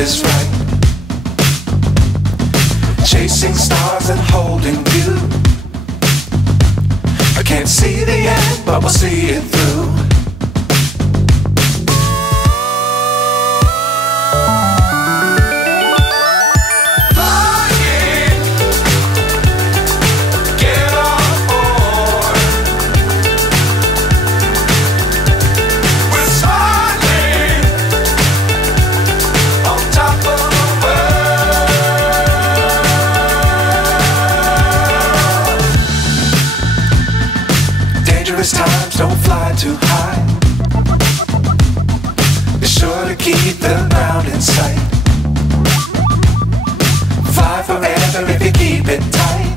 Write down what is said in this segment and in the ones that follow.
is right. Chasing stars and holding you. I can't see the end, but we'll see it through. Times don't fly too high. Be sure to keep the ground in sight. Fly forever if you keep it tight.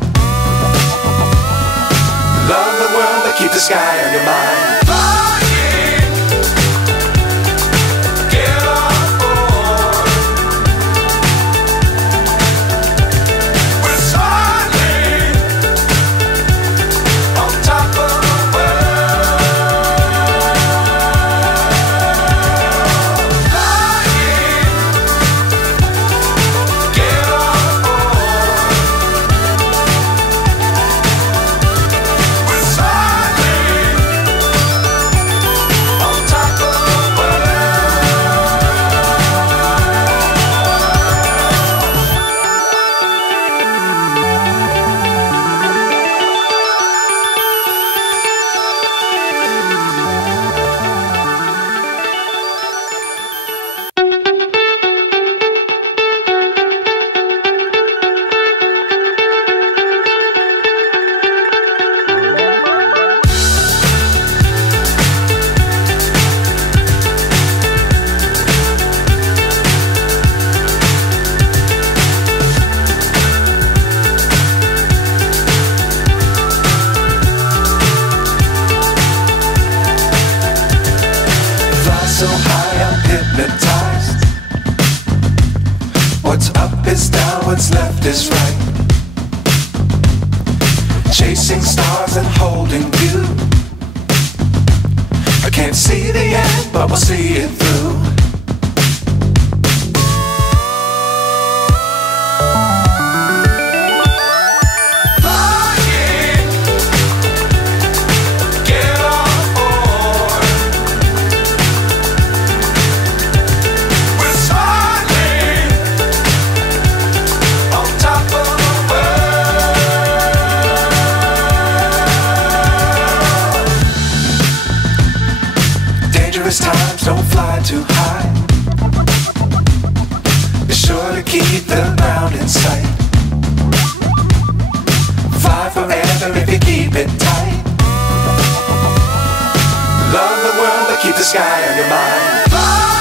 Love the world but keep the sky on your mind. So high I'm hypnotized. What's up is down, what's left is right. Chasing stars and holding you. I can't see the end, but we'll see it through. Times don't fly too high. Be sure to keep the ground in sight. Fly forever if you keep it tight. Love the world but keep the sky on your mind. Fly.